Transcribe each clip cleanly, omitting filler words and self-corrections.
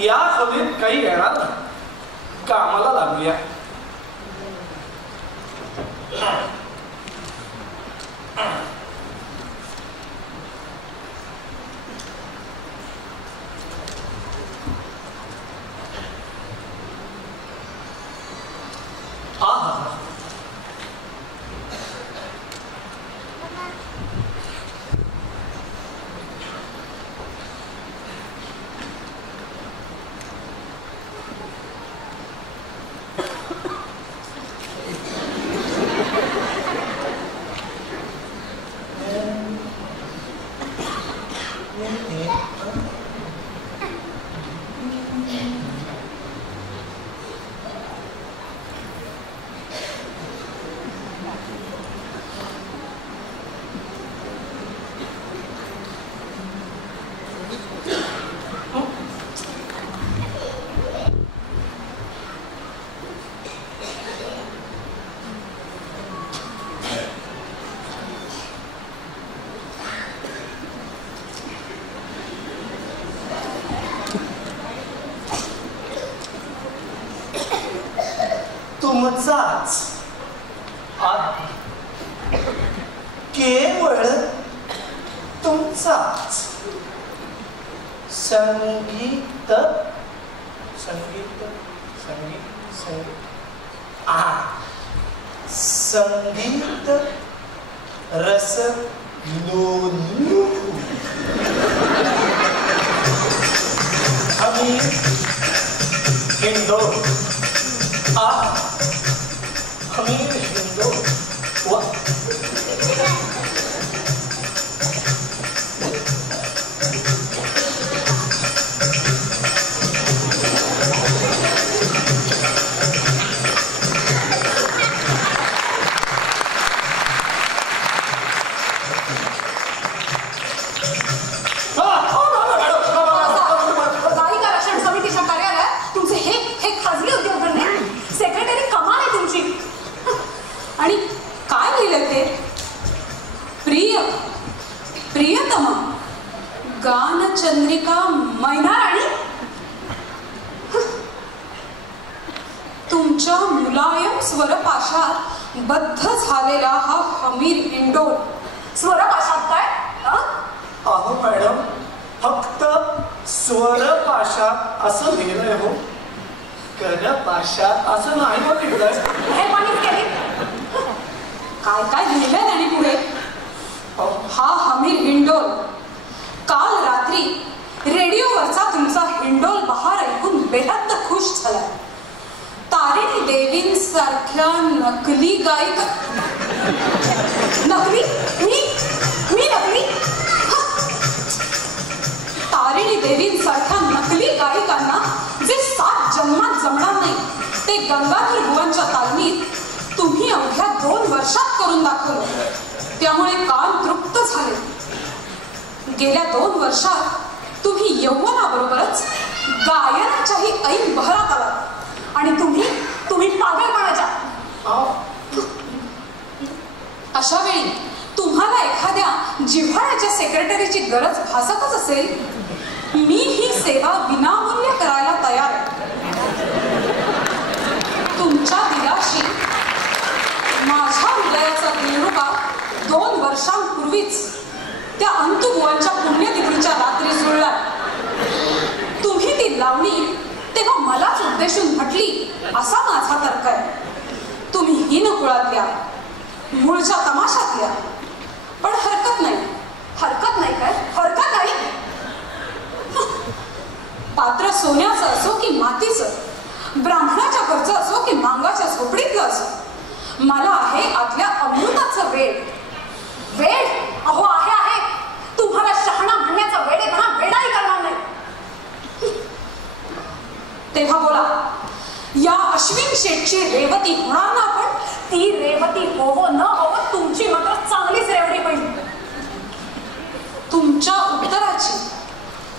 या खोलीत काही येणार नाही. कामाला लागूया. तुमचाच केवळ तुमचाच संगीत संगीत संगीत संगीत संगीत रस लोलू आम्ही हिंदो हमीर हिंदो वा चंद्रिका मैनाराणी तुमच्या मुलायम स्वरपाशात बद्ध झालेला हा हमीर हिंडोल स्वरपाशात काय? अहो मॅडम फक्त स्वरपाशात असं लिहिलंय हो, करपाशात असं नाही हो लिहिलंय. हे पाणी केले काय काय लिहिलंय त्याने पुढे? हा हमीर हिंडोल काल रात्री रेडिओवरचा तुमचा हिंडोल बहार ऐकून बेहद खुश झाला. तारिणी देवींसारख्या नकली गायिका नकली मी नकली तारिणी देवींसारख्या नकली गायिकांना जे 7 जन्मात जमणार नाही ते गंगाधर बुवांच्या तालमीत तुम्ही अवघ्या 2 वर्षात करून दाखवलं. त्यामुळे कान तृप्त झाले. गेल्या 2 वर्षात तुम्ही यौवनाबरोबरच गायनाच्याही ऐन बहरात आलात आणि तुम्ही पागलपणाच्या. अशा वेळी तुम्हाला एखाद्या जिव्हाळ्याच्या सेक्रेटरीची गरज भासतच असेल, मी ही सेवा विनामूल्य करायला तयार आहे. तुमच्या दिलाशी माझ्या हृदयाचा दिलरुबा 2 वर्षांपूर्वीच त्या अंतुबुवांच्या पुण्यतिथीच्या रात्री जुळला. तुम्ही ती लावणी तेव्हा मलाच उद्देशून म्हटली असा माझा तर्क आहे. तुम्ही हीन कुळातल्या मूळच्या तमाशातल्या, पण हरकत नाही काय हरकत नाही. पात्र सोन्याचं असो की मातीचं, ब्राह्मणाच्या घरचं असो की मांगाच्या झोपडीतलं असो, मला आहे आतल्या अमृताचं वेळ. अहो आहे तुम्हाला शहाणा म्हणण्याचा वेडेपणा वेडाही करणार नाही. तेव्हा बोला, या अश्विन शेठची रेवती होणार ना? आपण ती रेवती होवो न होवो तुमची मात्र चांगलीच रेवडी पाहिजे. तुमच्या उत्तराची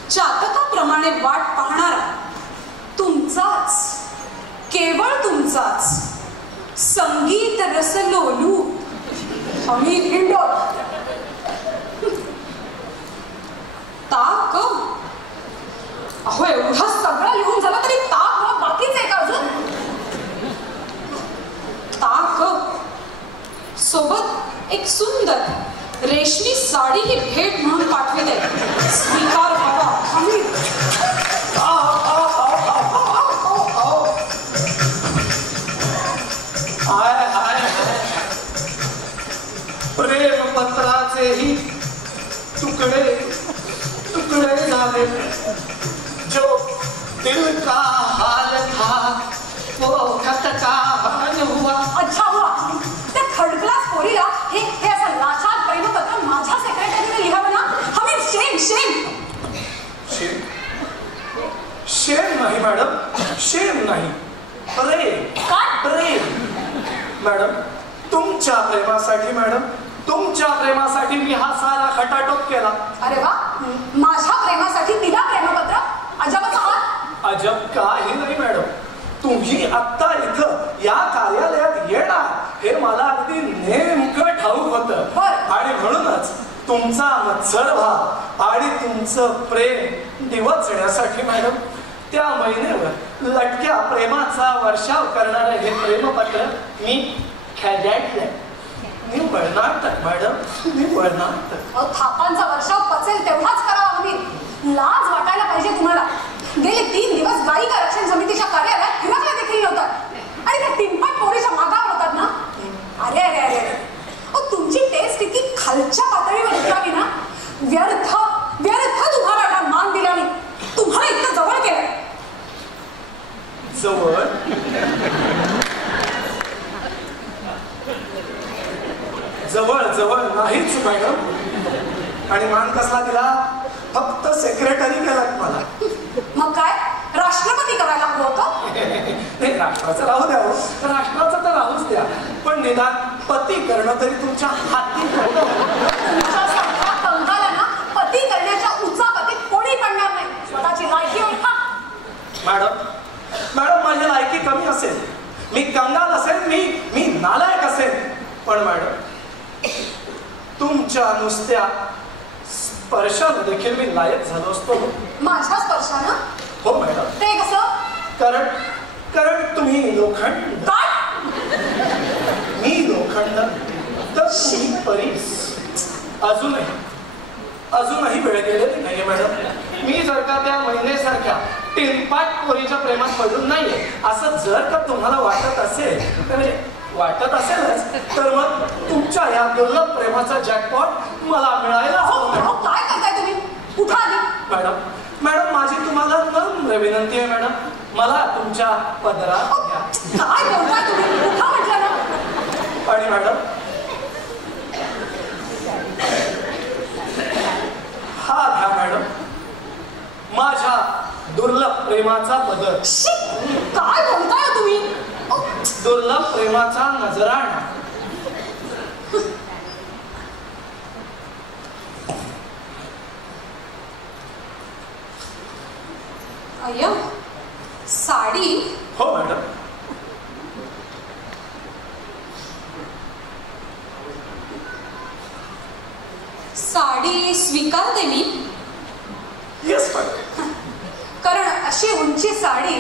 चातकाप्रमाणे वाट पाहणारा तुमचाच, केवळ तुमचाच संगीत रसलोलू हमीर हिंडोल. ताक अहो एवढं सगळं सुंदर रेशमी साडी ही भेट म्हणून पाठविते. स्वीकार व्हावा हमी. प्रेम पत्राचेही तुकडे तुकडे झाले. जो दिल का हाल था वो खत का हाल हुआ. अच्छा हुआ त्या थर्ड क्लास पोरीला हे असं लाचार प्रेमपत्र माझ्या सेक्रेटरीने लिहावं ना. हमी शेम शेम. शेम शेम नाही मॅडम, शेम नाही. प्रेम प्रेम मॅडम. तुमच्या प्रेमासाठी मॅडम, तुमच्या प्रेमासाठी मी हा सारा खटाटोप केला. अरे वा, माझ्या प्रेमासाठी तिला प्रेमपत्र. अजबच आहात. अजब काही नाही मॅडम. तुम्ही आत्ता इथं या कार्यालयात येणार हे मला अगदी नेमकं ठाऊक होतं. आणि म्हणूनच तुमचा मत्सर भाव आणि तुमचं प्रेम दिवसण्यासाठी मॅडम त्या महिन्यावर लटक्या प्रेमाचा वर्षाव करणारं हे प्रेमपत्र मी खेळायचं. निव्वळ नाटक मॅडम, निव्वळ नाटक. थापांचा वर्षाव पचेल तेवढाच करावा हवी. लाज वाटायला पाहिजे तुम्हाला. गेले 3 दिवस गायिका रक्षण समितीच्या कार्यालयात फिरकले देखील नव्हतात आणि त्या टिंपट पोरीच्या मागावर होतात ना. अरे अरे अरे अरे, तुमची टेस्ट इतकी खालच्या पातळीवर उतरावी ना. व्यर्थ व्यर्थ तुम्हाला मान दिल्याने तुम्हाला इतकं जवळ केलं. जवळ जवळ जवळ नाहीच मॅडम. आणि मान कसला दिला? फक्त सेक्रेटरी केलात मला. मग काय राष्ट्रपती करायला हवं होतं? नाही, राष्ट्राचं राहू द्या, राष्ट्राचं तर राहूच द्या, पण निदान पती करणं तरी तुमच्या हाती होतं. तुमच्यासारख्या कंगाला ना पती करण्याच्या उचापतीत कोणी पडणार नाही. स्वतःची लायकी ओळखा. मॅडम मॅडम, माझी लायकी कमी असेल, मी कंगाल असेल, मी नालायक असेल, पण मॅडम तुमच्या नुसत्या स्पर्शाने देखील मी लायक झालो असतो. माझ्या स्पर्शानं? हो मॅडम. ते कसं? कारण तुम्ही लोखंड. काय? मी लोखंड तर तुम्ही परीस. अजूनही वेळ गेलेली नाहीये मॅडम. मी जर का त्या महिनेसारख्या टिनपाट पोरीच्या प्रेमात पडून नाहीये असं जर का तुम्हाला वाटत असेल तर वाटत असेलच तर मग तुमच्या या दुर्लभ प्रेमाचा जॅकपॉट मला मिळायला हवं. काय करताय तुम्ही? उठा आली. मॅडम माझी तुम्हाला नम्र विनंती आहे मॅडम, मला तुमच्या पदरात घ्या. काय बोलताय तुम्ही? उठा म्हटलं ना. आणि मॅडम हा घ्या मॅडम माझ्या दुर्लभ प्रेमाचा पदर. काय बोलताय तुम्ही? दुर्लभ प्रेमाचा नजराणा. अय्या, साडी? हो मॅडम. साडी स्वीकारते मी. Yes madam. कारण अशी उंची साडी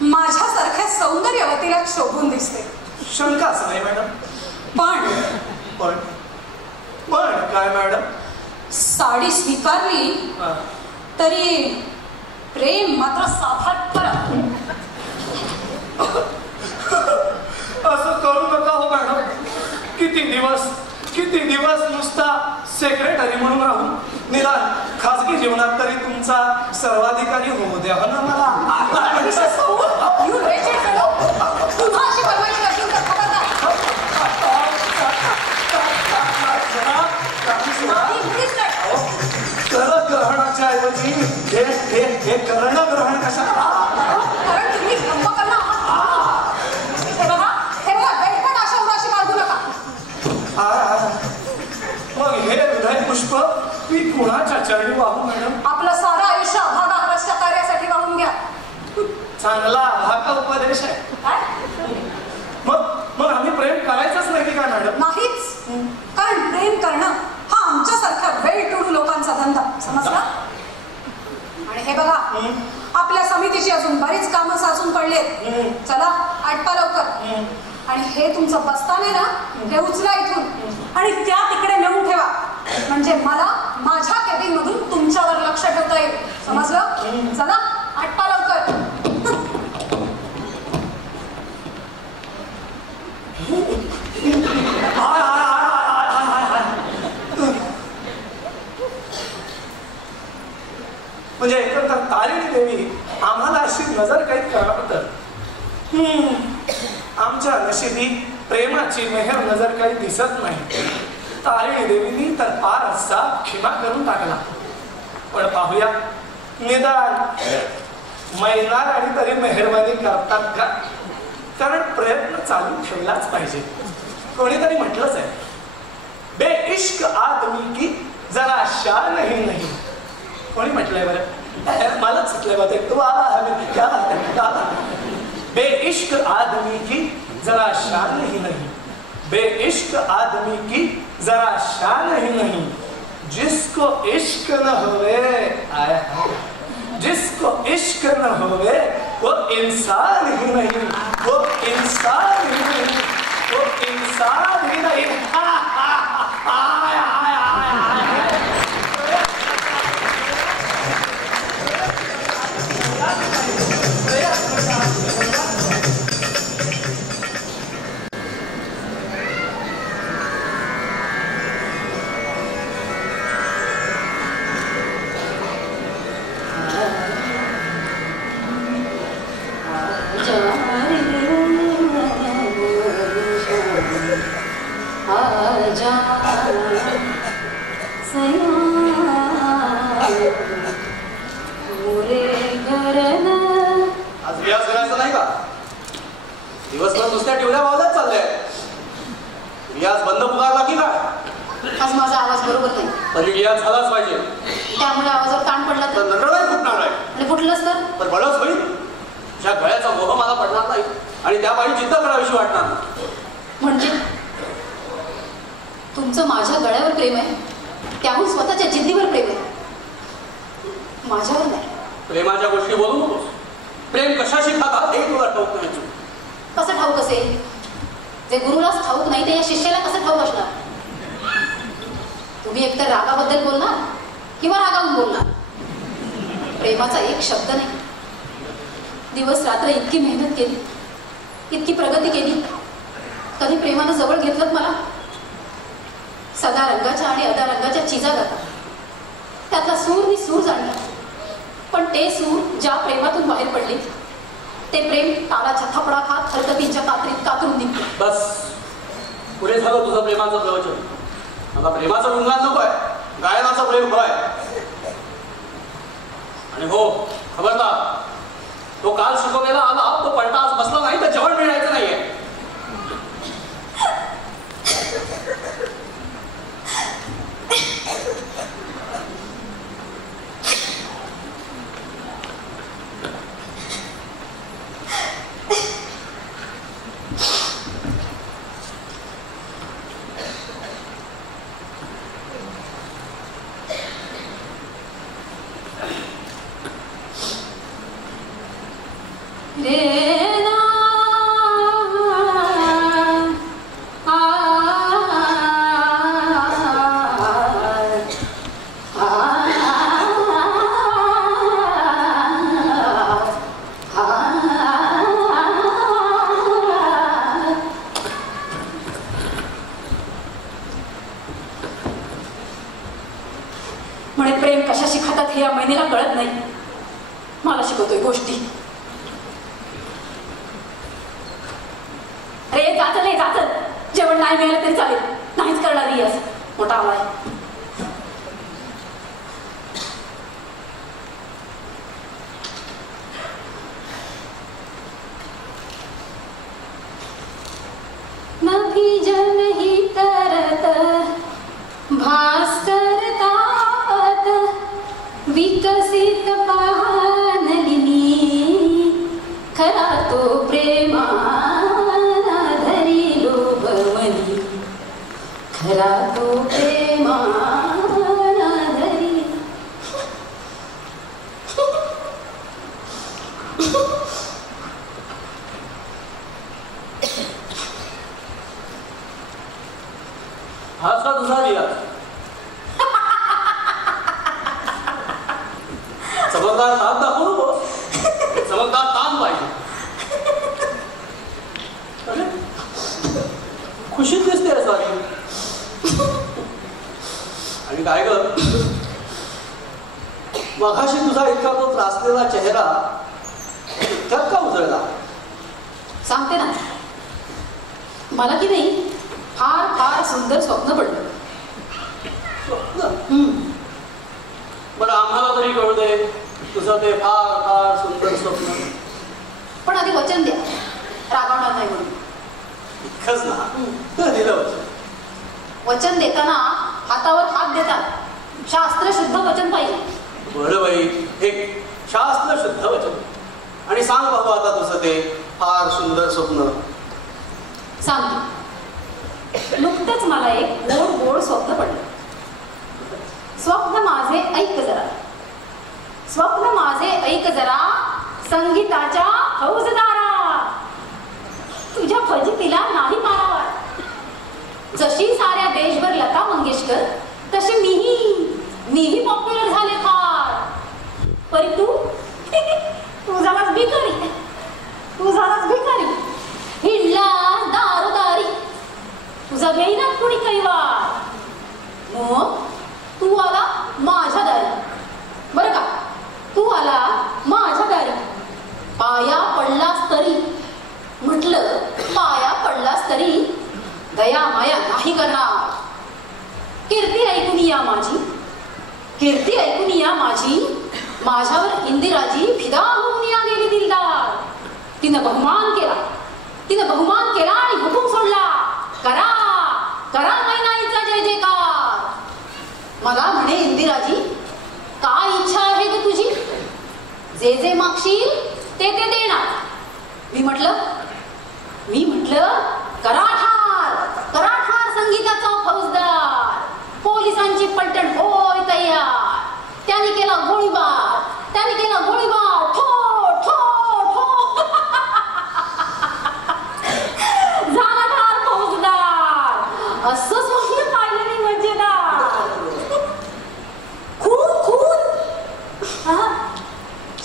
माझ्यासारख्या सौंदर्यवतीला शोभून दिसते. शंकाच नाही मॅडम. पण काय मॅडम? साडी स्वीकारली तरी प्रेम मात्र साफाट करा. असं करू नका हो मॅडम. किती दिवस नुसता सेक्रेटरी म्हणून राहून निदान खासगी जीवनात तरी तुमचा सर्वाधिकारी होऊ द्या ना मला. ग्रहणाच्या ऐवजी हे कर्ण ग्रहण कशाला? मग हे हृदय पुष्प मी कुणाच्या चरणी वाहू मॅडम? आपलं सारं आयुष्य अभागाच्या कार्यासाठी वाहून घ्या. चांगला हा उपदेश आहे. मग आम्ही प्रेम करायचंच नाही की काय मॅडम? नाहीच. कारण प्रेम करणं हा आमच्यासारख्या वेळ तोडू लोकांचा धंदा समजला. आणि हे बघा आपल्या समितीची अजून बरीच कामं साचून पडलेत. चला आटपा लवकर. आणि हे तुमचं बस्तान आहे ना हे उचला इथून. आणि त्या तिकडे नेऊन ठेवा, म्हणजे मला माझ्या केबिन मधून तुमच्यावर लक्ष ठेवता येईल. समजलं? चला आटपा लवकर. म्हणजे एकंदर तारिणी देवी आम्हाला अशी नजर काही करावं तर आमच्या नशिबी प्रेमाची मेहर नजर काही दिसत नाही. तारिणी देवीनी तर फार असा क्षमा करून टाकला. पण पाहूया निदान मैनार आणि तरी मेहरबानी करतात का? कारण प्रयत्न चालू ठेवलाच पाहिजे. कोणीतरी म्हटलंच आहे, बेइश्क आदमी की जरा शान ही नाही. कोणी म्हटलंय बरं? मलाच सुटलंय बघ. तू आला बेइश्क आदमी की जरा शान ही नहीं, बेइश्क आदमी की जरा शान ही नहीं. जिसको इश्क न होवे, जिसको इश्क न होवे वो इंसान ही नहीं, वो इंसान ही नहीं, वो इंसान ही नहीं. दिवसभर नुसत्या टिवल्या वाजत चाललंय. रियाज बंद पुकारला की काय? आज माझा आवाज बरोबर नाही. पण रियाज झालाच पाहिजे. त्यामुळे आवाजावर ताण पडला तर नरळ नाही फुटणार आहे. आणि फुटलंच तर बळच होईल. ज्या गळ्याचा मोह मला पडणार नाही आणि त्या बाई जिद्द करावीशी वाटणार. म्हणजे तुमचं माझ्या गळ्यावर प्रेम आहे, त्याहून स्वतःच्या जिद्दीवर प्रेम आहे, माझ्यावर नाही. प्रेमाच्या गोष्टी बोलू नकोस. प्रेम कशाशी खातात हे तुला ठाऊक नाही. कसं ठाऊक असेल? जे गुरुलाच ठाऊक नाही ते या शिष्याला कसं ठाऊक असणार? तुम्ही एकतर रागाबद्दल बोलणार किंवा रागावून बोलणार. प्रेमाचा एक शब्द नाही. दिवस रात्र इतकी मेहनत केली, इतकी प्रगती केली, कधी प्रेमानं जवळ घेतलं मला? सदा रंगाच्या आणि अदा रंगाच्या चिजा जातात, त्यातला सूर मी सूर जाणला. पण ते सूर ज्या प्रेमातून बाहेर पडले ते प्रेम तालाच्या थपडा खात हरकतींच्या कात्रीत कातरून निघते. बस पुढे झालं तुझं प्रेमाचं प्रवचन. मला प्रेमाचं गुणगान नको आहे, गायनाचं प्रेम हवंय. आणि हो खबरदार, तो काल शिकवलेला आला तो पलटा आज बसला नाही तर जेवण मिळायचं नाहीये. म्हणे प्रेम कशाशी खातात हे या महिनेला कळत नाही. मला शिकवतोय गोष्टी. अरे जाचल नाही जाचल, जेवण नाही मिळालं तरी चालेल, नाहीच करणार रियाज. मोठा आवाज. नभी जन ही तरत भास्कर तात विकसित पाहनलिनी खरा तो प्रेमाना धरी लोभमनी खरा तो प्रेमा काय ग, मगाशी तुझा इतका तो त्रासलेला चेहरा इतक्यात का उजळला? सांगते ना, मला की नाही फार फार सुंदर स्वप्न पडलं. बरं आम्हाला तरी कळू दे तुझं ते फार फार सुंदर स्वप्न. पण आधी वचन द्या, रागावणार नाही म्हणून. इतकंच ना, दिलं वचन. वचन देताना हातावर हात देतात. शास्त्र शुद्ध वचन पाहिजे. बरं बाई, एक शास्त्र शुद्ध वचन. आणि सांग बाबा आता तुझं ते फार सुंदर स्वप्न. सांगते. नुकतंच मला एक गोड गोड स्वप्न पडलं. स्वप्न माझे ऐक जरा, स्वप्न माझे ऐक जरा, संगीताच्या फौजदारा. तुझ्या फजितीला नाही मारावा. जशी साऱ्या देशभर लता मंगेशकर, तसे मीही पॉप्युलर झाले फार. परी तू झालाच भिकारी, तू झालाच भिकारी. हिंडला दारोदारी, तुझा घेईना कुणी कैवार. मग तू आला माझ्या दारी. बरं का, तू आला माझ्या दारी. पाया पडलास तरी, म्हटलं पाया पडलास तरी दया माया नाही करणार. कीर्ती ऐकून या माझी, कीर्ती ऐकून या माझी. माझ्यावर इंदिराजी फिदा होऊन या गेली दिलदार. तिनं बहुमान केला, तिनं बहुमान केला आणि हुकूम सोडला, करा करा मैनाईचा जय जयकार. मला म्हणे इंदिराजी, काय इच्छा आहे ग तुझी? जे जे मागशील ते ते देणार. मी म्हटलं करा ठार, करा ठार संगीताचा फौजदार. पोलिसांची पलटण होय तयार. त्याने केला गोळीबार, त्याने केला गोळीबार. ठो ठो ठो झाला ठार फौजदार. असं स्वप्न पाहिलं नाही मजेदार. खून खून,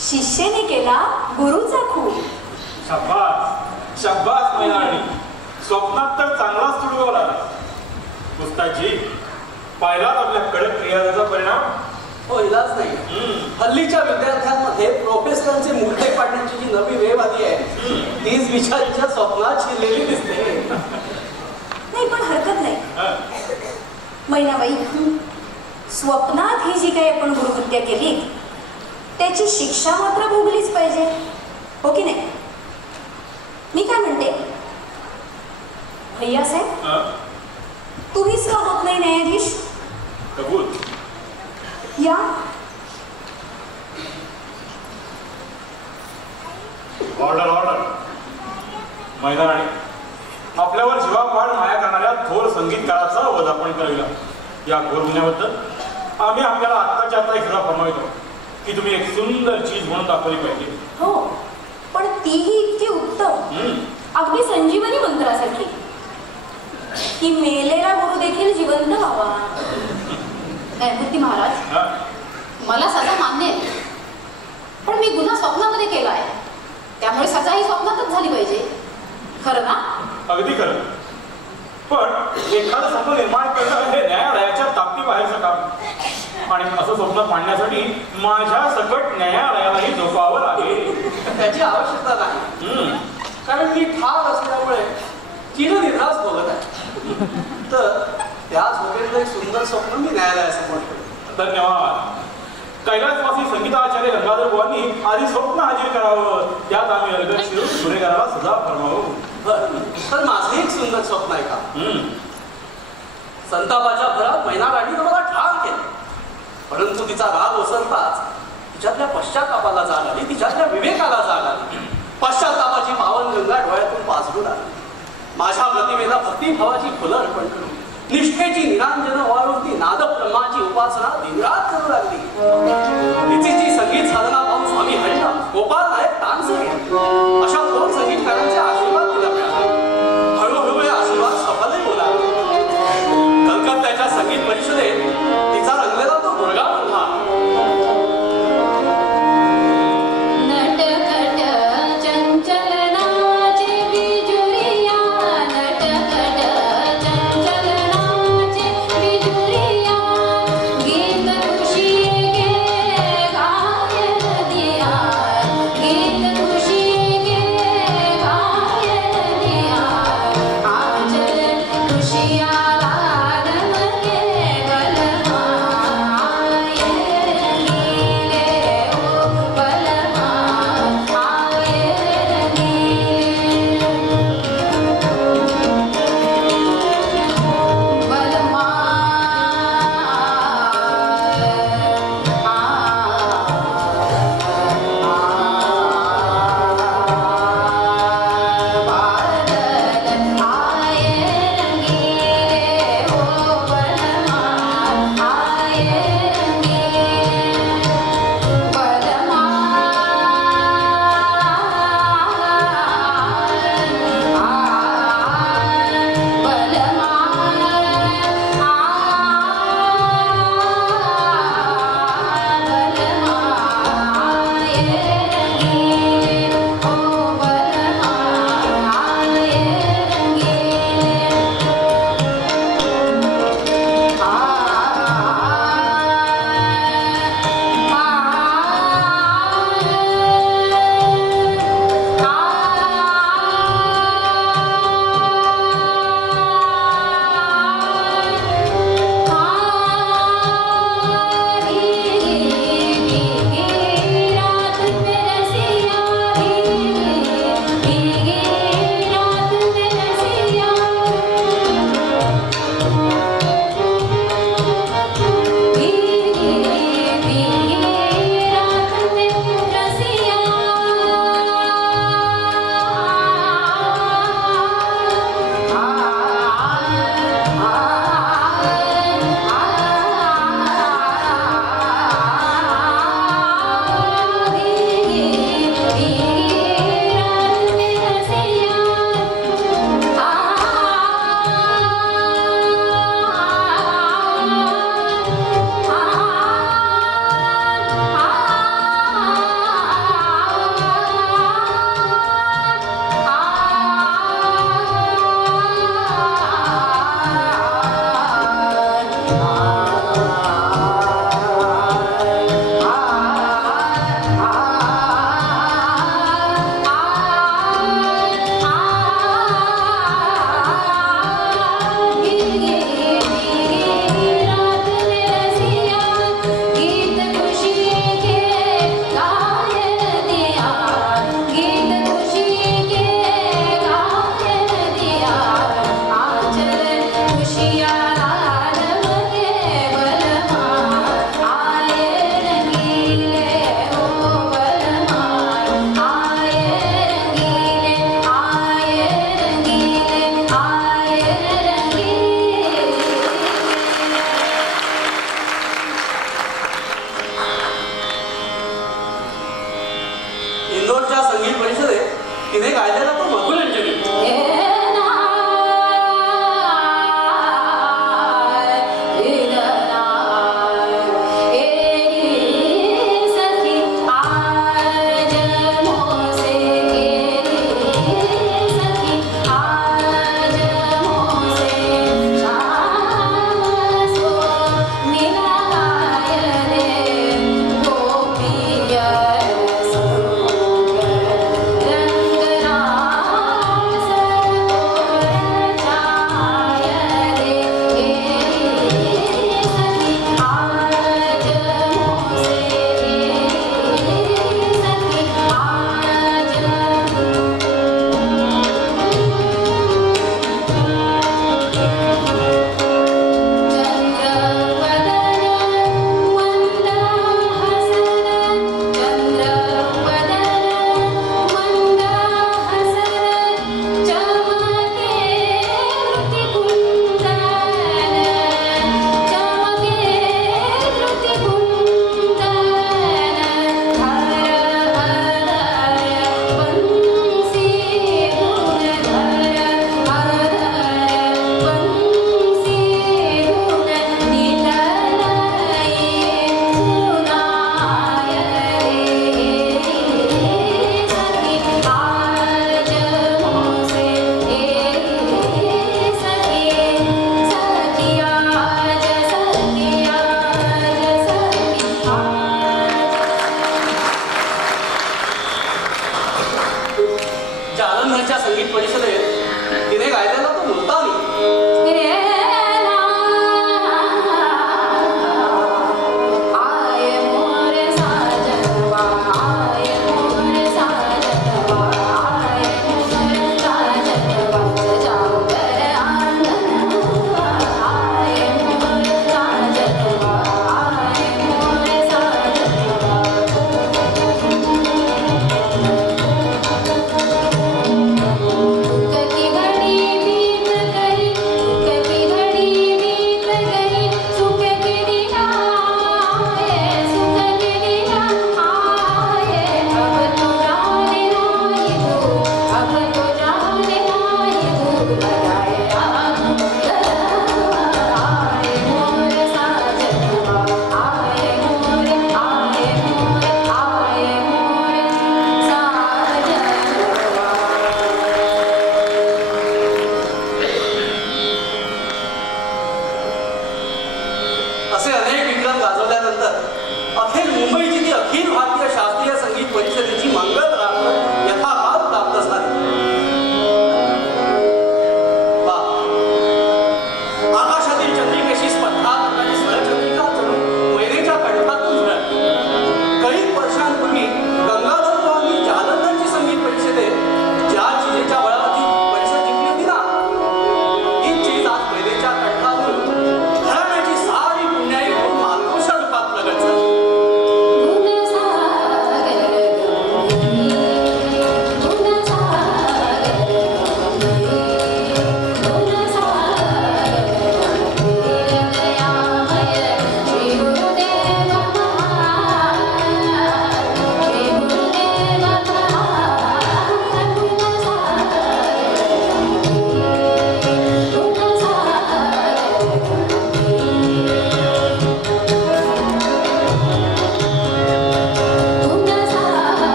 शिष्याने केला गुरुचा खून. शाबास शाबास मैनाराणी, स्वप्नात तर चांगलाच तुडवला. पुस्ताजी, पाहिलाच आपल्या कडक क्रियाचा परिणाम. पहिलाच नाही, हल्लीच्या विद्यार्थ्यांमध्ये प्रोफेसरांचे मुद्दे पाडण्याची जी नवी वेव आली आहे, तीच विचारांच्या स्वप्नात शिरलेली दिसते. नाही पण हरकत नाही मैनाबाई, स्वप्नात ही जी काही आपण गुरुहत्या केली त्याची शिक्षा मात्र भोगलीच पाहिजे, हो की नाही? मी काय म्हणते भैया साहेब, तुम्हीच का होत नाही न्यायाधीश? कबूल. या ऑर्डर ऑर्डर. मैदानाने आपल्यावर जीवापाड माया करणाऱ्या थोर संगीतकाराचा वध आपण करूया. या घोर गुन्ह्याबद्दल आम्ही आपल्याला आत्ताच्या आता एक सल्ला फरमावतो की तुम्ही एक सुंदर चीज म्हणून दाखवली पाहिजे. हो, पण तीही इतकी उत्तम, अगदी संजीवनी मंत्रासारखी की मेलेला गुरु देखील जिवंत व्हावा. न्यायमूर्ती महाराज, मला सजा मान्य आहे, पण मी गुन्हा स्वप्नामध्ये केला आहे, त्यामुळे सजा ही स्वप्नातच झाली पाहिजे. खरं ना? अगदी खरं. पण एखादं स्वप्न निर्माण करणं हे न्यायालयाच्या ताकदीबाहेरचं काम, आणि असं स्वप्न पाडण्यासाठी माझ्या सकट न्यायालयालाही झोपावं लागेल. त्याची आवश्यकता नाही, कारण मी ठार असल्यामुळे चिरनिद्राच बघत आहे. तर त्या झोपेतलं एक सुंदर स्वप्न मी न्यायालयासमोर ठेवलं. धन्यवाद. कैलासवासी संगीताचार्य गंगाधर बुवांनी आधी स्वप्न हाजीर करावं, त्यात आम्ही अलगद शिरून गुन्हेगाराला सजा फरमावं. तर माझं एक सुंदर स्वप्न आहे का? संतापाच्या भरात मैनाराणीनं मला ठार केलं, परंतु तिचा राग ओसरताच तिच्यातल्या पश्चातापाला जाग आली, तिच्यातल्या विवेकाला जाग आली. पश्चातापाची पावन गंगा डोळ्यातून पाझरून आली. माझ्या प्रतिमेला भक्तिभावाची फुलं अर्पण करून, निष्ठेची निरांजन वाळून ती नादब्रह्माची उपासना दिनरात करू लागली. तिची संगीत साधना पाहून स्वामी हरिला, गोपाल नायक तानसे अशा दोन संगीतकारांचे आशीर्वाद तिला मिळाले. हळूहळू हे आशीर्वाद सफलही होऊ लागले. कलकत्त्याच्या संगीत परिषदेत तिचा रंगलेला तो मुलगा बनला.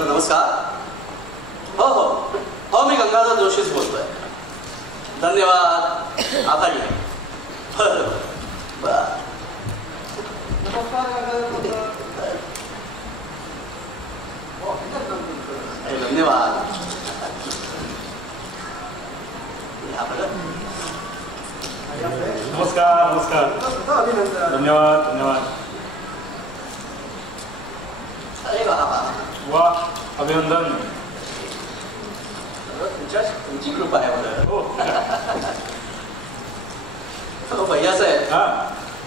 नमस्कार. हो मी गंगाधर जोशीच बोलतोय. धन्यवाद, आभारी आहे. धन्यवाद. नमस्कार नमस्कार. धन्यवाद धन्यवाद. अरे वा वा, अभिनंदन. तुमची कृपा आहे बरं. हो भैयासाहेब, हा,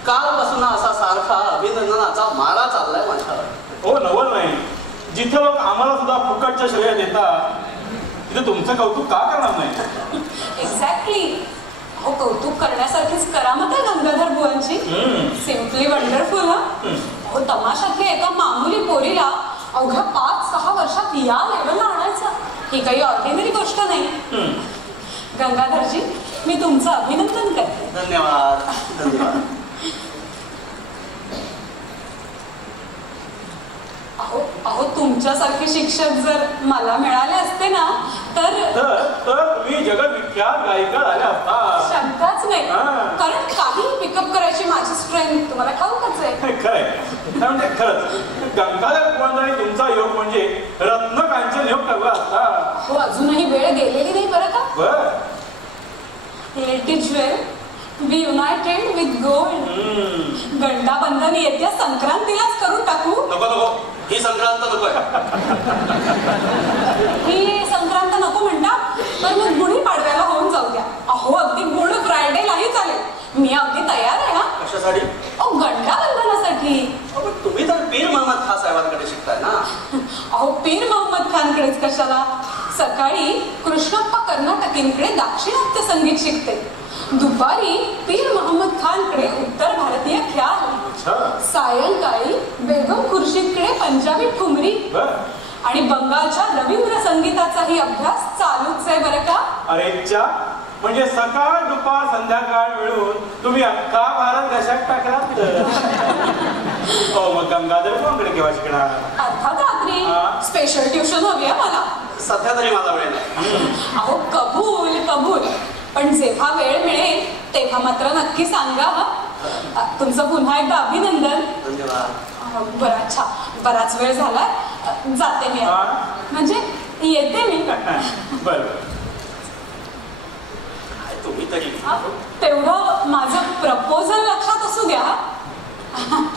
कालपासून असा सारखा अभिनंदनाचा मारा चाललाय माझ्यावर. हो नवल नाही. जिथं लोक आम्हाला सुद्धा फुकटचं श्रेय देतात तिथे तुमचं कौतुक का करणार नाही? एक्झॅक्टली. हो, कौतुक करण्यासारखीच करामत आहे गंगाधर बुवांची. Simply wonderful. हो, तमाशातल्या एका मामूली पोरीला अवघ्या 5-6 वर्षात या लेवलला आणायचं ही काही ऑर्डिनरी गोष्ट नाही. गंगाधरजी, मी तुमचं अभिनंदन करते. धन्यवाद धन्यवाद. अहो तुमच्यासारखे शिक्षक जर मला मिळाले असते ना तर मी जगत विख्यात गायिका झाल्या असतात. शंकाच नाही, हा. कारण काही पिकअप करायची माझी स्ट्रेंथ तुम्हाला ठाऊकच आहे. खरंय. म्हणजे खरंच गंगाधर कुवंत आणि तुमचा योग म्हणजे रत्न कांचन योग ठरला असता. हो, अजूनही वेळ गेलेली नाही बरं का. बर. Let it dwell, be united with gold. गंडाबंधन येत्या संक्रांतीलाच करून टाकू. नको नको, ही संक्रांत नकोय. ही संक्रांत नको म्हणता, तर मग गुढी पाडव्याला होऊन जाऊ द्या. अहो, अगदी गुड फ्रायडेलाही चालेल. मी अगदी तयार आहे. हा, कशासाठी? अहो, गंडाबंधनासाठी. अहो, पण तुम्ही तर पीर मोहम्मद खान साहेबांकडे शिकताय ना. अहो, पीर मोहम्मद खानकडेच कशाला. सकाळी कृष्णप्पा कर्नाटकींकडे दाक्षिणात्य संगीत शिकते, दुपारी पीर मोहम्मद खानकडे उत्तर भारतीय ख्याल, सायंकाळी बेगम खुर्शीदकडे पंजाबी ठुमरी आणि बंगालच्या रवींद्र संगीताचाही अभ्यास चालूच आहे बरं का. अरे च्या, म्हणजे सकाळ दुपार संध्याकाळ मिळून तुम्ही अख्खा भारत कशात टाकलात. हो, मग गंगाधर कोणकडे केव्हा शिकणार. अर्थात रात्री. स्पेशल ट्युशन हवी आहे मला. सध्या तरी मला वेळ नाही. अहो, कबूल कबूल, पण जेव्हा वेळ मिळेल तेव्हा मात्र नक्की सांगा. तुमचं पुन्हा एकदा अभिनंदन. धन्यवाद. बरं, अच्छा, बराच वेळ झाला, जाते मी. म्हणजे येते मी. बरं, तुम्ही तरी तेवढं माझं प्रपोजल लक्षात असू द्या.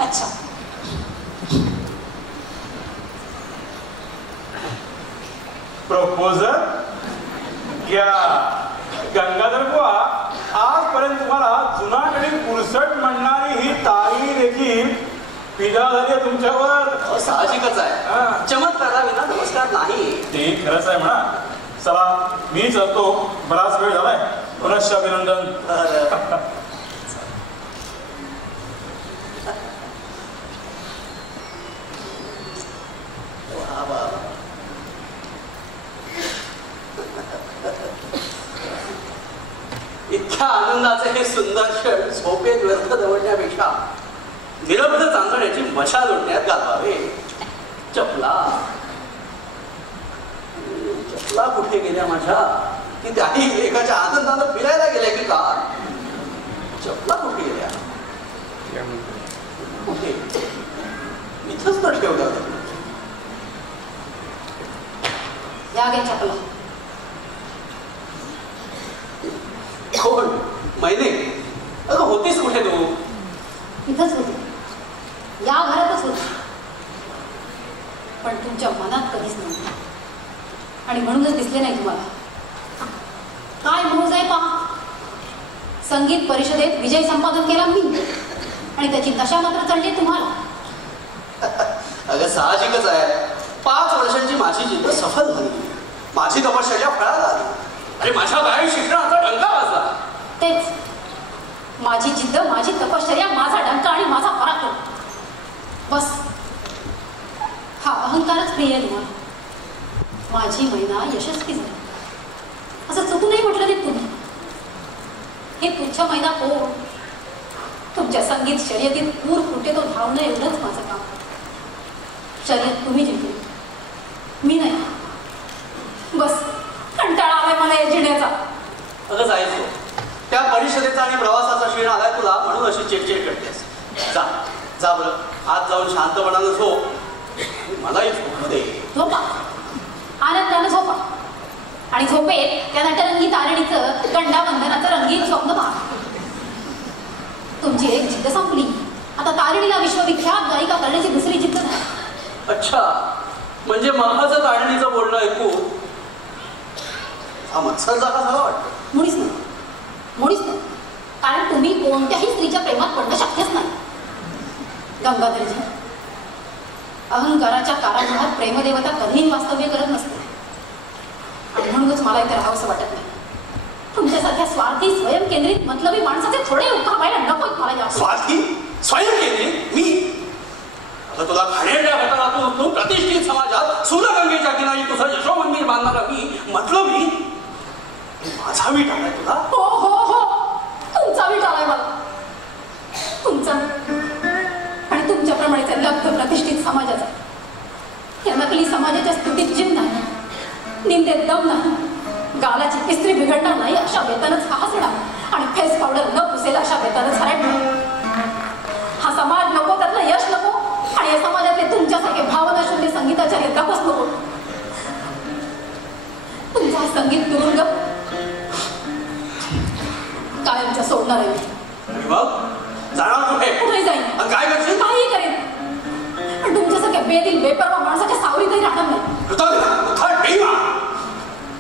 अच्छा. प्रपोजल घ्या. गंगाधर बुवा, आजपर्यंत तुम्हाला जुनाकडे पुरसट म्हणणारी ही तारी देखील पिदा झाली आहे तुमच्यावर. साहजिकच आहे. चमत्काराविना नमस्कार नाही. ते खरंच आहे म्हणा. चला, मी चलतो, बराच वेळ झालाय. पुनश्च अभिनंदन. इतक्या आनंदाचे हे सुंदर क्षण झोपेत व्यर्थ दवडण्यापेक्षा निरब्ध चांदण्याची मशा लुटण्यात घालवावे. चपला चपला कुठे गेल्या माझ्या, की त्याही लेखाच्या आनंदानं फिरायला गेल्या की का. चपला कुठे गेल्या, कुठे इथंच तर ठेवल्या. या गे चपला. कोण महिने. अगं होतीस कुठे तू. इथंच होती, या घरातच होती, पण तुमच्या मनात कधीच नव्हती आणि म्हणूनच दिसले नाही तुम्हाला. काय मोज आहे पहा. संगीत परिषदेत विजय संपादन केला मी आणि त्याची नशा मात्र चढली तुम्हाला. अगं साहजिकच आहे. 5 वर्षांची माझी जिद्द सफल झाली, माझी तपश्चर्या फळाला आली आणि माझ्या गायन शिक्षणाचा डंका वाजला. तेच, माझी जिद्द, माझी तपश्चर्या, माझा डंका आणि माझा पराक्रम. बस हा अहंकारच प्रिय आहे तुम्हाला. माझी महिना यशस्वी झाली असं चुकूनही म्हटलं नाही तुम्ही. हे तुमच्या महिना कोण. तुमच्या संगीत शर्यतीत पूर फुटे तो धावणं एवढंच माझं काम. शर्यत तुम्ही जिंकली, मी नाही. बस कंटाळा आलाय मला या जिण्याचा. अगं जायचो, त्या परिषदेचा आणि प्रवासाचा क्षीण आलाय तुला म्हणून अशी चिडचिड करतेस. जा जा बरं, आज जाऊन शांतपणानं झोप. मलाही झोप दे. झोपा, आनंदानं झोपा आणि झोपेत त्या नटरंगी तारणीचं गंडाबंधनाचं रंगीन स्वप्न पहा. तुमची एक जिद्द संपली, आता तारणीला विश्वविख्यात गायिका करण्याची दुसरी जिद्द झाली. अच्छा, म्हणजे मखाचं तारणीचं बोलणं ऐकू हा मत्सर जागा झाला वाटतं. मुळीच नाही, मुळीच नाही. कारण तुम्ही कोणत्याही स्त्रीच्या प्रेमात पडणं शक्यच नाही. गंगाधरजी, अहंकाराच्या कारागृहात प्रेमदेवता कधीही वास्तव्य करत नसते आणि म्हणूनच मला इथे राहावंसं वाटत नाही. तुमच्यासारख्या स्वार्थी, स्वयंकेंद्रित, मतलबी माणसाचे थोडे उपकार व्हायला नकोत मला या. स्वार्थी, स्वयंकेंद्रित मी. आता तुला खाण्याच्या गटारातून तू प्रतिष्ठित समाजात सूर्यगंगेच्या किनारी तुझं यशोमंदिर बांधणारा मी म्हटलं मी माझा वीट आलाय तुला. हो हो हो, तुमचा वीट आलाय मला. तुमचा आणि तुमच्याप्रमाणे लब्ध प्रतिष्ठित समाजाचा. या नकली समाजाच्या स्तुतीत जीव नाही, निंदेत दम नाही, गालाची इस्त्री बिघडणार नाही अशा बेतानच का हसणार आणि फेस पावडर न पुसेल अशा बेतानच हरडणार. हा समाज नको, त्यातलं यश नको आणि या समाजातले तुमच्यासारखे भावनाशून्य संगीताचार्य गपच नको. तुमचा संगीत तुरुंग कायमचा सोडणार आहे. जाणार कुठे? कुठे जाईल? काय करशील? काही करेन, पण तुमच्यासारख्या बेदिल बेपरवा माणसाच्या सावलीतही राहणार नाही.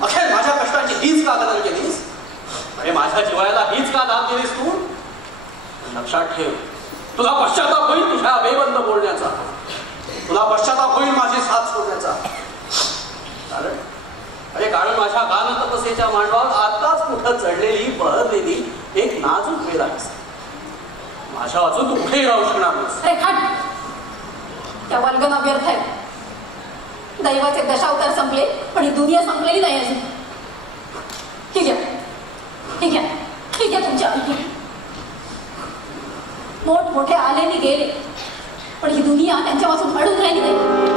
अखेर माझ्या कष्टाची हीच का कदर केलीस? अरे माझ्या जीवाला हीच का दाब दिलीस तू? लक्षात ठेव, तुला पश्चाताप होईल तुझ्या बेबंद बोलण्याचा, तुला पश्चाताप होईल माझी साथ सोडण्याचा. अरे कारण माझ्या गान तपसेच्या मांडवात आताच कुठं चढलेली बहरलेली एक नाजूक वेळ आहेस. माझ्या अजून तू कुठेही राहू शकणार नाहीस. अरे खाट, त्या वल्गना व्यर्थ आहेत. दैवाचे दशावतार संपले पण ही दुनिया संपलेली नाही अजून. ही घ्या, ही घ्या, ही घ्या तुमच्या अंकी. मोठमोठे आले नि गेले पण ही दुनिया त्यांच्यापासून अडून राहिली नाही.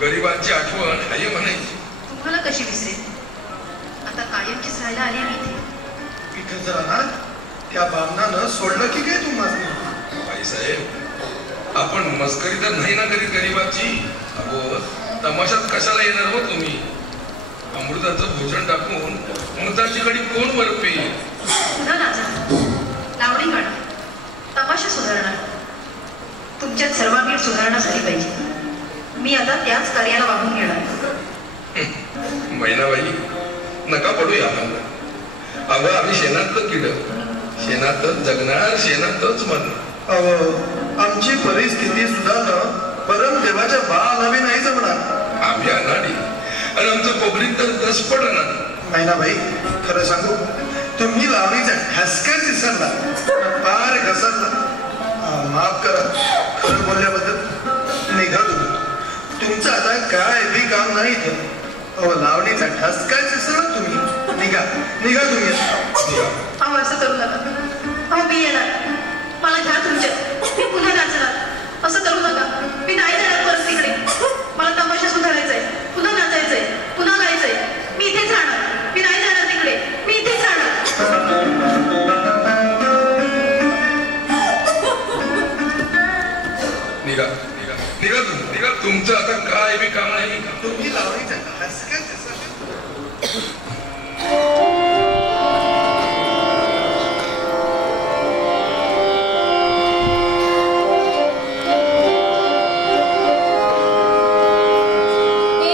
गरिबांची आठवण आहे म्हणायची. तुम्हाला कशी विसरेल? आता कायमचीच राहायला आली मी इथे. इथे जर अनाथ त्या बामणानं सोडलं की काय तुम्हाला? बाईसाहेब, आपण मस्करी तर नाही ना करीत गरिबाची. अगो तमाशात कशाला येणार हो तुम्ही? अमृताचं भोजन टाकून मृताची कडी कोण वर पेईल? पुन्हा नाचा, लावणी गाणं, तमाशा सुधारणार. तुमच्यात सर्वांगीण सुधारणा झाली पाहिजे. मी आता त्याच कार्याला वाहून घेणार. महिनाबाई, नका पडूया आम्हाला. अगं आम्ही शेणातलं किड, शेणातच जगणार, शेणातच मरणार. आमची परिस्थिती सुधारणं परम देवाच्या बाळालावी नाही जमणार. आम्ही अनाडी आणि आमचं पब्लिक तर दसपट अनाडी. मैनाबाई, खरं सांगू, तुम्ही लावणीचा ठसकाच विसरला, पार घसरला. माफ करा खरं बोलल्याबद्दल. निघा तुम्ही, तुमचं आता काय बी काम नाही इथं. लावणीचा ठसकाच विसरला तुम्ही. निघा निघा तुम्ही. अहो असं करू नका. अहो मी येणार, मला घ्या तुमच्यात, मी पुन्हा नाचणार. असं करू नका, मी नाही जाणार परत तिकडे. मला तमाशा सुधारायचंय, पुन्हा नाचायचंय, पुन्हा गायचंय. मी इथेच राहणार, मी नाही जाणार तिकडे, मी इथेच राहणार. निघा निघा निघा तुम्ही निघा. तुमचं आता काय बी काम नाही. तुम्ही लावणीचा ठसकाच विसरला. मी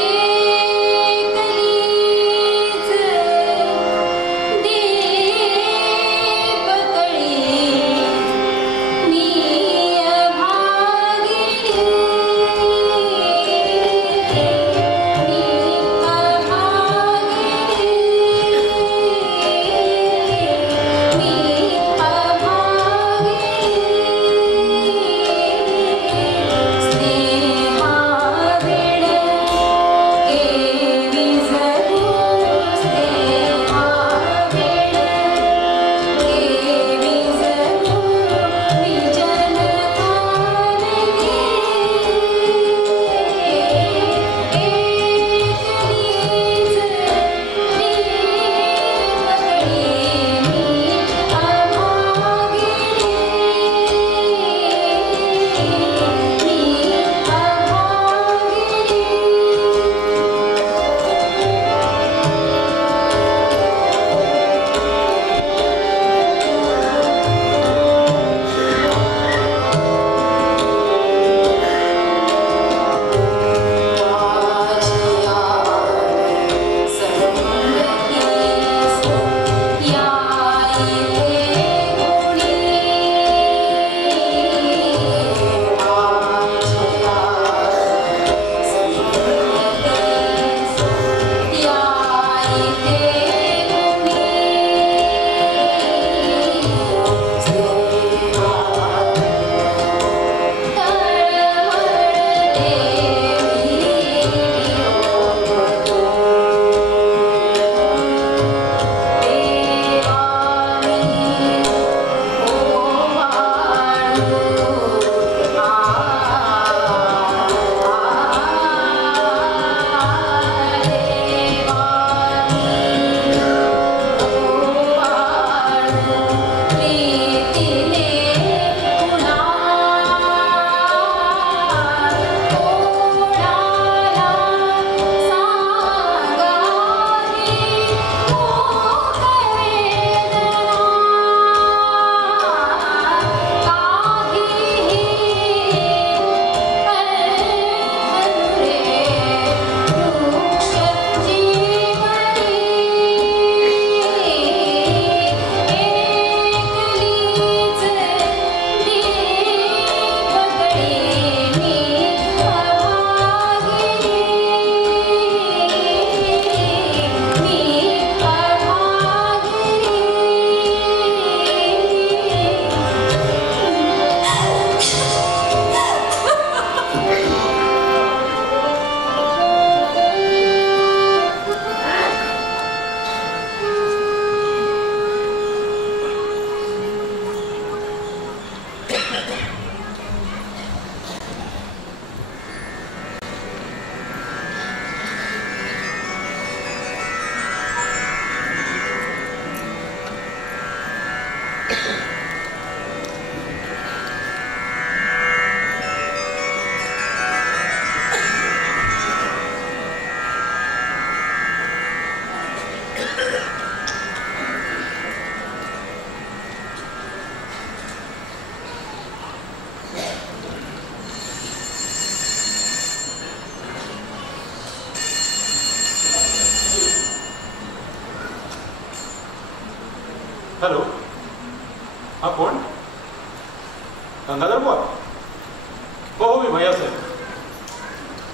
हो मी भैया साहेब.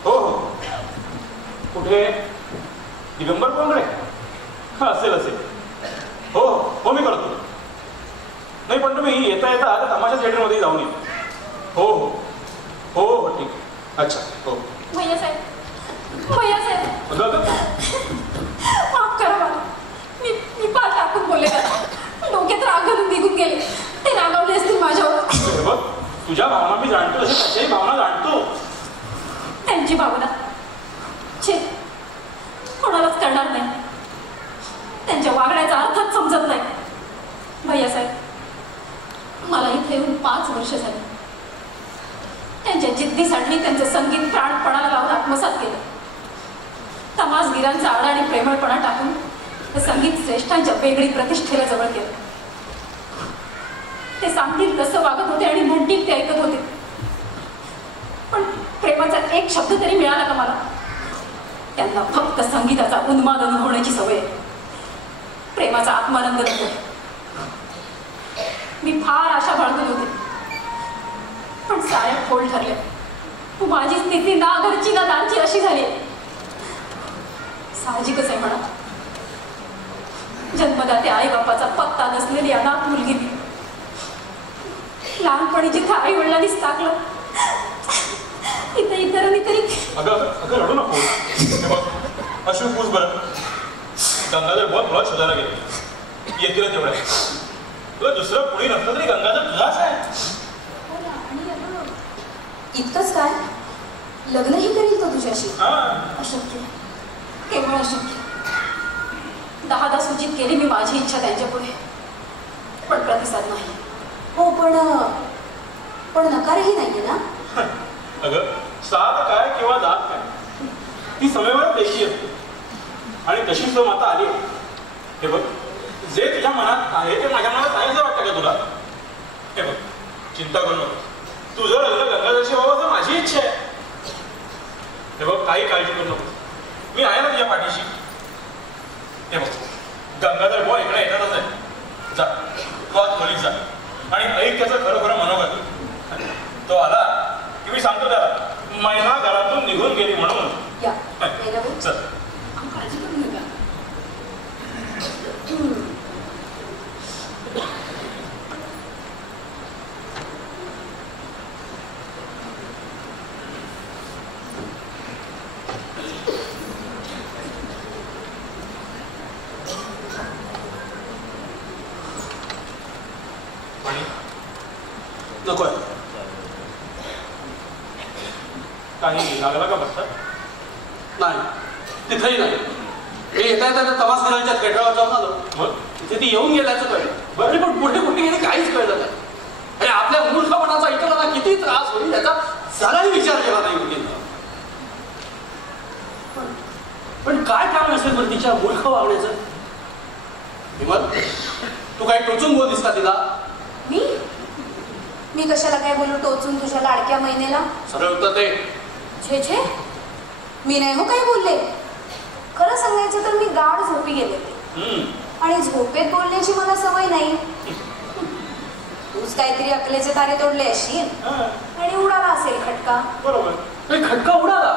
हो हो. कुठे? दिगंबर कोंबडे? हा असेल असेल. हो हो मी करतो. नाही पण तुम्ही येता येता आता तमाशा थिएटरमध्ये जाऊन ये. हो हो हो हो ठीक. अच्छा हो. भैया साहेब, भैया साहेब, माफ करा मला. मी पाठ टाकून बोलले का? डोक्यात राग घालून निघून गेले. ते रागावले असतील माझ्यावर. बघ तुझ्या भावना मी जाणतो, तशी त्याच्याही भावना जाणतो. त्यांची भावना छे कोणालाच करणार नाही. त्यांच्या वागण्याचा अर्थच समजत नाही. भैया साहेब, मला इथे येऊन 5 वर्ष झाली. त्यांच्या जिद्दीसाठी त्यांचं संगीत प्राणपणाला लावून आत्मसात केलं. तमासगिरांचा आडा आणि प्रेमळपणा टाकून ते संगीत श्रेष्ठांच्या वेगळी प्रतिष्ठेला जवळ केलं. ते सांगतील तसं वागत होते आणि म्हणतील ते ऐकत होते. पण प्रेमाचा एक शब्द तरी मिळाला का मला? त्यांना फक्त संगीताचा उन्माद अनुभवण्याची सवय. प्रेमाचा आत्मानंद नको. मी फार आशा बाळगून होते, पण साऱ्या फोल ठरल्या. माझी स्थिती ना घरची ना दारची अशी झाली. साहजिकच आहे म्हणा. जन्मदाते आई बापाचा पत्ता नसलेली अनाथ मुलगी मी. लहानपणी जिथे आई वडिलांनीच टाकलं इथे इतरांनी तरी. अगं रडू नको. अशू पूस बरं. गंगाधर बहुत मुळात शोधायला गेले. येतील तेवढ्या. तुला दुसरं कुणी नसलं तरी गंगाधर तुझाच आहे. इतकंच काय? लग्नही करील तो तुझ्याशी? अशक्य, केवळ अशक्य. 10दा सूचित केली मी माझी इच्छा त्यांच्या पुढे, पण प्रतिसाद नाही. हो पण नकारही नाहीये ना? अगं साथ काय किंवा दात काय ती समयवर द्यायची असते. आणि तशी सम आता आली. हे बघ, जे तुझ्या मनात आहे ते माझ्या मनात आहे असं वाटतं का तुला? हे बघ, चिंता करू नको. तुझं लग्न गंगाधरशी व्हावं असं माझी इच्छा आहे. हे बघ, काही काळजी करू नको. मी आहे ना तुझ्या पाठीशी. हे बघ, गंगाधर बुवा इकडे येतातच आहे. जा तू आज खोलीत जा आणि ऐक त्याचं खरं खरं मनोगत. तो आला की मी सांगतो त्याला महिना घरातून निघून गेली म्हणून. चल. काळजी करू नका. नकोय. काही लागला का बघतात? नाही, तिथंही नाही. हे येता येता तमासगिरांच्या थिएटरवर जाऊन आलो. मग तिथे ती येऊन गेल्याचं कळलं. बरं, पण पुढे कुठे गेली काहीच कळलं नाही. आणि आपल्या मूर्खपणाचा इतरांना किती त्रास होईल याचा जराही विचार केला नाही योग्य. पण काय कारण असेल बरं तिच्या मूर्ख वागण्याचं? हिमत, तू काही टोचून बोलतीस का तिला? मी कशाला काय बोलू टोचून तुझ्या लाडक्या महिनेला? सरळ उत्तर दे. छे छे, मी नाही हो काही बोलले. खरं सांगायचं तर मी गाढ झोपी गेले आणि झोपेत बोलण्याची मला सवय नाही. तूच काहीतरी अकलेचे तारे तोडले असशील आणि उडाला असेल खटका. बरोबर, खटका उडाला.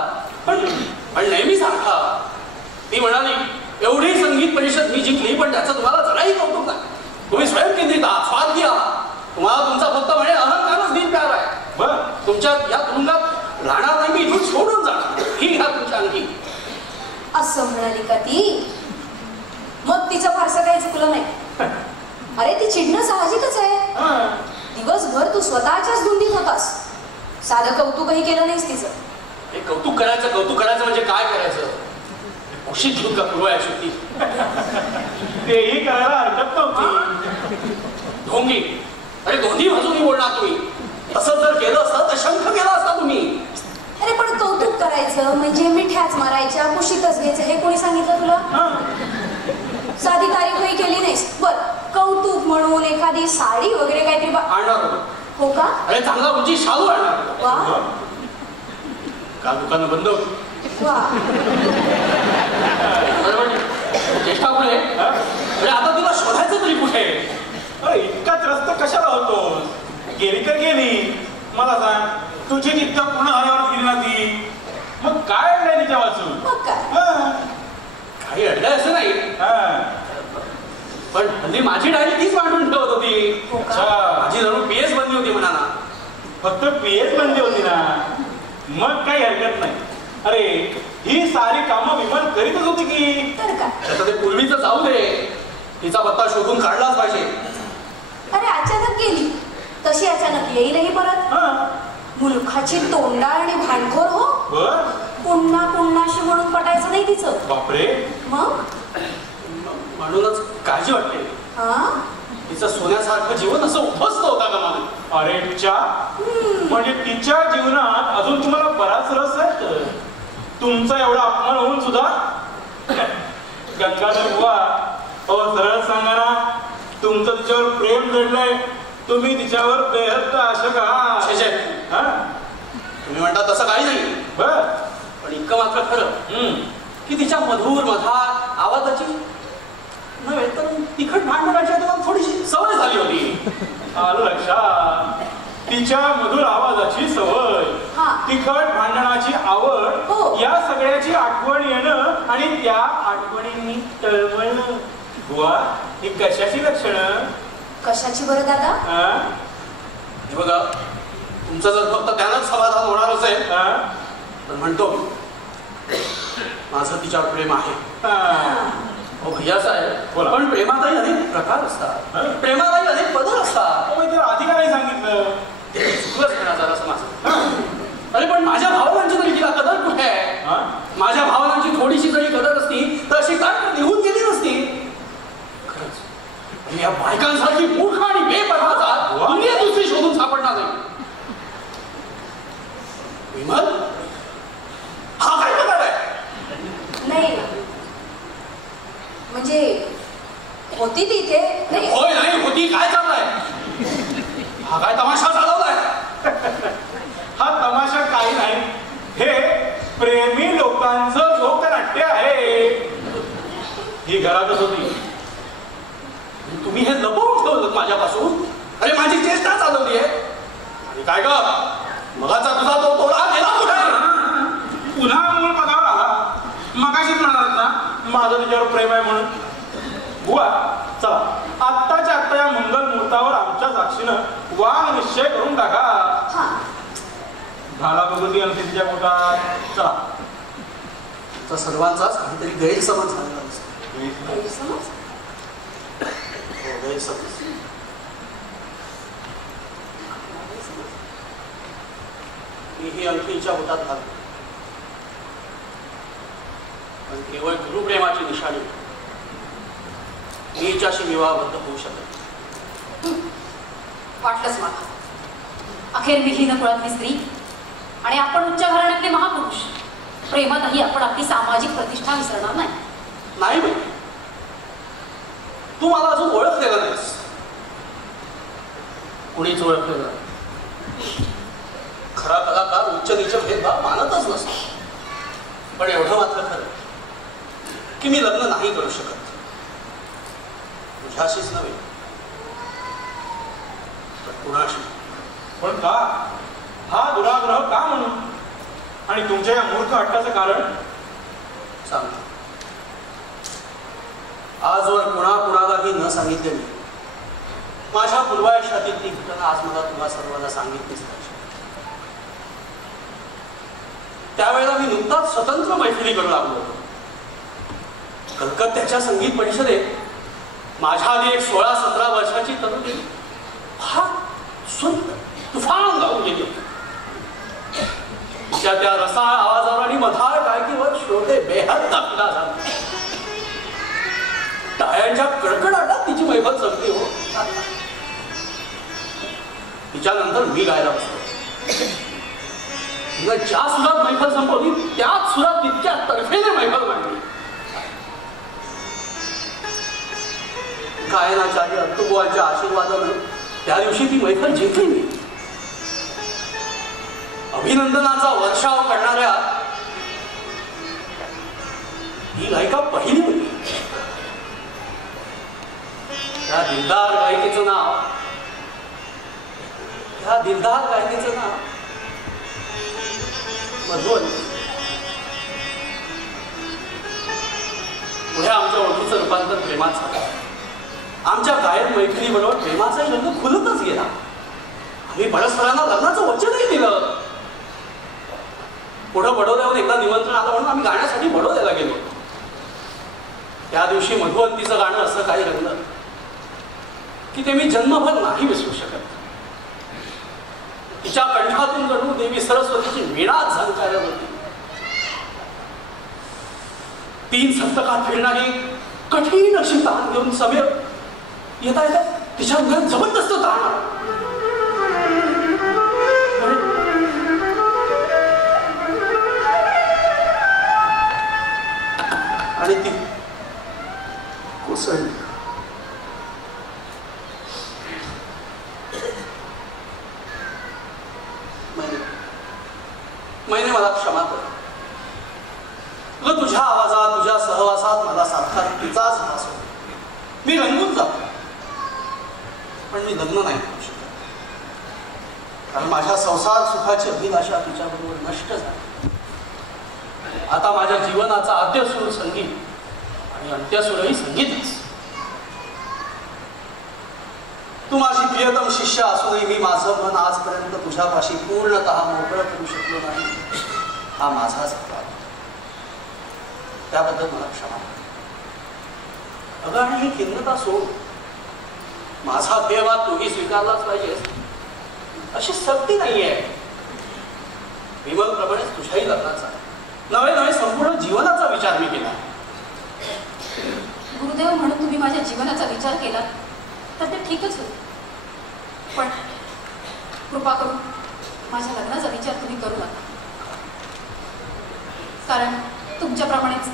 पण नेहमी सारखा. ती म्हणाली एवढी संगीत परिषद मी जिंकली पण त्याचं तुम्हाला जराही कौतुक नाही. तुम्ही स्वयंकेंद्रित आहात, स्वार्थी आहात. तुम्हाला तुमचा फक्त म्हणे अहंकारच दिन प्यार आहे. बरं, तुमच्या या तुरुंगात राहणार नाही, मी इथून सोडून जाणार. ही घ्या तुमच्या अंगी. असं म्हणाली का ती? मग तिचं फारसं काही चुकलं नाही. अरे ती चिडणं साहजिकच आहे. दिवसभर तू स्वतःच्याच धुंदीत होतास. साधं कौतुकही केलं नाहीस तिचं. हे कौतुक करायचं म्हणजे काय करायचं? खुशीत घेऊन का पूर्व शेवटी तेही करायला हरकत नव्हती. ढोंगी, अरे दोन्ही बाजूनी बोलणार तुम्ही. असं जर केलं असतं तर शंख केला असता तुम्ही. अरे पण कौतुक करायचं म्हणजे मिठ्याच मारायच्या, कुशीतच घ्यायचं हे कोणी सांगितलं तुला? साधी तारीफही केली नाहीस. बर, कौतुक म्हणून एखादी साडी वगैरे काहीतरी आणणार हो का? अरे चांगला उंची शालू आणणार. वा, का दुकानं बंद होती? वा, चेष्टा पुढे. अरे आता तुला शोधायचं तरी कुठे? इतका त्रस्त कशाला होतो? गेली तर गेली. मला सांग, तुझी इतकं पूर्ण झाल्यावर गेली ना ती. मग काय अडलंय तिच्या वाचून? मग काय? काही अडलंय असं नाही, पण हल्ली माझी डायरी तीच मांडून ठेवत होती. माझी जणू पीएस बंदी होती म्हणा ना. फक्त पीएस बंदी होती ना, मग काही हरकत नाही. अरे ही सारी कामं विमान करीतच होती की. तर काय? त्याचं ते पूर्वीच जाऊ दे, तिचा पत्ता शोधून काढलाच पाहिजे. अरे अचानक गेली तशी अचानक येईलही परत. मुलखाची तोंडाळ आणि भांडखोर हो. पुन्हा पुन्हाशी म्हणून पटायचं नाही तिचं. बापरे. मग म्हणूनच काळजी वाटते. तिचं सोन्यासारखं जीवन असं उभस्त होता का मला. अरे च्या, म्हणजे तिच्या जीवनात अजून तुम्हाला बराच रस आहे. तुमचा एवढा अपमान होऊन सुद्धा. गंगाधर बुवा, हो सरळ सांगा ना, तुमचं तिच्यावर प्रेम जडलंय, तुम्ही तिच्यावर बेहद आशक आहात. तुम्ही म्हणता तसं काही नाही. पण इतकं मात्र खरं की तिच्या मधुर मधार आवाजाची नव्हे तर तिखट भांडणाची आता थोडीशी सवय झाली होती. आलं लक्षात. तिच्या मधुर आवाजाची सवय, तिखट भांडणाची आवड, या सगळ्याची आठवण येणं आणि त्या आठवणींनी तळमळणं. बुवा, ही कशाची लक्षणं? कशाची बरं दादा? हे बघा, तुमचं जर फक्त त्यानंच समाधान होणार असेल तर म्हणतो माझं तिच्यावर प्रेम आहे. हो भैया साहेब, पण प्रेमातही अनेक प्रकार असतात, प्रेमातही अनेक पदर असतात. आधी का नाही सांगितलं? चुकलंच म्हणा जरासं माझं. अरे पण माझ्या भावनांची तरी तिला कदर कुठे आहे? माझ्या भावनांची थोडीशी जरी कदर असती तर अशी काय निघून गेली नसती. खरंच या बायकांसारखी मूर्ख आणि बेपरवाचा दुनिया दुसरी शोधून सापडणार नाही. विमल, हा काय प्रकार आहे? नाही म्हणजे होती ती इथे. होय नाही होती. काय चाललाय? हा काय तमाशा चालवलाय? हा तमाशा काही नाही, हे प्रेमी लोकांचं लोकनाट्य आहे. ही घरातच होती. तुम्ही हे लपवून ठेवलं माझ्यापासून. अरे माझी चेष्टा चालवली आहे. आणि काय ग, मगाचा तुझा तो तोडा गेला कुठे? पुन्हा मूळ पदावर आला. मगाशीच म्हणाला ना माझं तिच्यावर प्रेम आहे म्हणून. बुवा, चला आत्ताच्या आत्ता या मंगल मुहूर्तावर आमच्या साक्षीनं वाह निश्चय करून टाका. झाला बघून ती अंती तिच्या पोटात. चला. तर सर्वांचाच काहीतरी गैरसमज झालेला दिसतो. गैरसमज? गैरसमज. मी ही अंगठीच्या पोटात घालतो, पण केवळ गुरुप्रेमाची निशाणी. मी हिच्याशी विवाहबद्ध होऊ शकत. वाटलंच मला. अखेर मी ही नकुळातली स्त्री आणि आपण उच्च घराण्यातले महापुरुष. प्रेमातही आपण आपली सामाजिक प्रतिष्ठा विसरणार नाही. नाही बाई, तू मला अजून ओळखलेलं नाहीस. कुणीच ओळखलेलं नाही. खरा कलाकार उच्च नीच भेदभाव मानतच नसतो. पण एवढं मात्र खरं की मी लग्न नाही करू शकत. तुझ्याशीच नव्हे तर कुणाशी. पण का? हा दुराग्रह का म्हणून? आणि तुमच्या या मूर्ख हट्टाचं कारण सांगतो. आजवर कुणालाही न सांगितले मी माझ्या पूर्वायुष्यातील ती घटना आज मला तुम्हा सर्वांना सांगितलीच पाहिजे. त्यावेळेला मी नुकताच स्वतंत्र मैफिली करू लागलो होतो. कलकत्त्याच्या संगीत परिषदेत माझ्या आधी एक 16-17 वर्षाची तरुणी फार सुंदर तुफान गाऊन गेली होती. तिच्या त्या रसाळ आवाजावर आणि मधाळ गायकीवर श्रोते बेहद दाखला झाला. टाळ्यांच्या कडकडाटात तिची मैफल संपली हो. तिच्यानंतर मी गायला बसलो. तिनं ज्या सुरात मैफल संपवली त्याच सुरात तितक्या तर्फेने मैफल मांडली. गायनाच्या आणि अंतुबुवांच्या आशीर्वादानं त्या दिवशी ती मैफल जिंकली मी. अभिनंदनाचा वर्षाव करणाऱ्या ही गायिका पहिली होती. त्या दिलदार गायिकेचं नाव मैत्रिणीबरोबर प्रेमाचाही रंग खुलतच गेला. आम्ही परस्परांना लग्नाचं वचनही दिलं. पुढं बडोद्यावर एकदा निमंत्रण आलं म्हणून आम्ही गाण्यासाठी बडोद्याला गेलो. त्या दिवशी मधुवंतीचं गाणं असं काही रंगलं की ते मी जन्मभर नाही विसरू शकत. तिच्या कंठातून जणू देवी सरस्वतीची वीणाच झंकारत होती. 3 सप्तकात फिरणारी कठीण अशी ताण घेऊन समीर येता येता तिच्या अंगात जबरदस्त ताण आला. आणि ती कोसळली. मैने मला क्षमा कर. तुला तुझ्या आवाजात तुझ्या सहवासात मला सारखा तिचाच भास होतो. मी रंगून जातो पण मी लग्न नाही करू शकत. कारण माझ्या संसार सुखाची अभिलाषा तिच्याबरोबर नष्ट झाली. आता माझ्या जीवनाचा आद्यसूर संगीत आणि अंत्यसूरही संगीतच. तू माझी प्रियतम शिष्य असूनही मी माझं मन आजपर्यंत तुझ्यापाशी पूर्णतः मोकळं करू शकलो नाही. हा माझाच अपराध. त्याबद्दल मला क्षमा. अगं आणि ही खिन्नता सोड. माझा देवा तूही स्वीकारलाच पाहिजे अशी सक्ती नाहीये. विमलप्रमाणेच तुझ्याही लग्नाचा नवे नवे संपूर्ण जीवनाचा विचार मी केला. गुरुदेव म्हणून तुम्ही माझ्या जीवनाचा विचार केला तर ते ठीकच होईल. पण कृपा करून माझ्या लग्नाचा विचार तुम्ही करू नका. कारण तुमच्याप्रमाणेच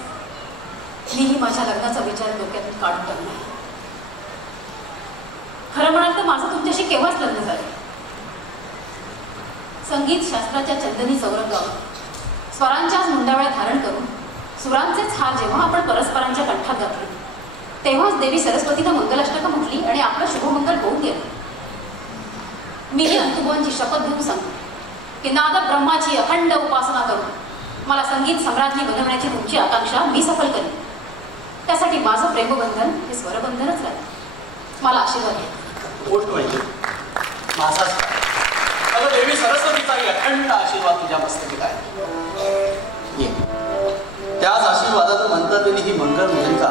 मीही माझ्या लग्नाचा विचार डोक्यातून काढून टाकला. खरं म्हणाल तर माझं तुमच्याशी केव्हाच लग्न झालं. संगीत शास्त्राच्या चंदनी चौरंगावर स्वरांच्याच मुंडावळ्या धारण करून सुरांचेच हार जेव्हा आपण परस्परांच्या कंठात घातले तेव्हाच देवी सरस्वतीनं मंगलाष्टकं म्हटली आणि आपलं शुभमंगल होऊन गेलं. मीही अंतुबुवांची शपथ घेऊन सांगतो की नाद ब्रह्माची अखंड उपासना करून मला संगीत सम्राज्ञी बनवण्याची तुमची आकांक्षा मी सफल करेन. त्यासाठी माझं प्रेमबंधन हे स्वरबंधनच राहील. मला आशीर्वाद द्या. गोष्ट माहिती माझाच अगं देवी सरस्वतीचाही अखंड आशीर्वाद तुझ्या मस्तकी आहे. त्याच आशीर्वादाचं मंत्र ही मंगल मुलींचा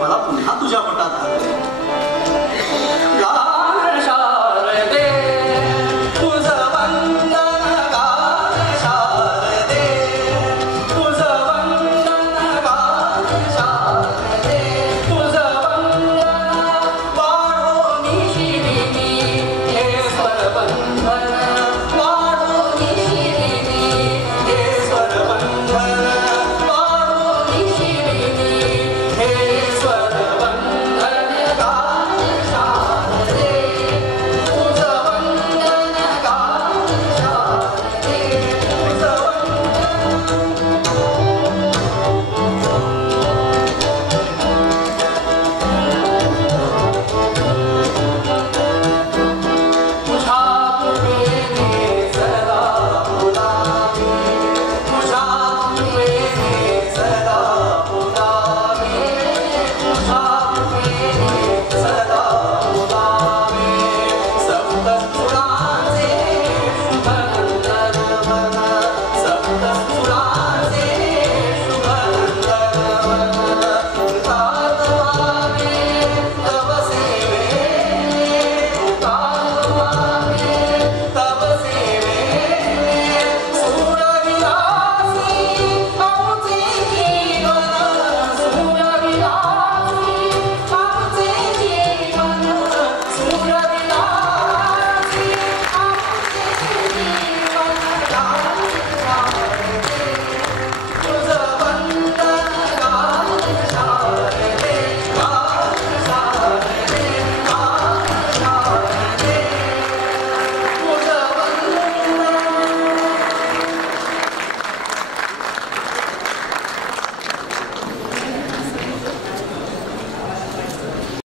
मला पुन्हा तुझ्या पटात घालते.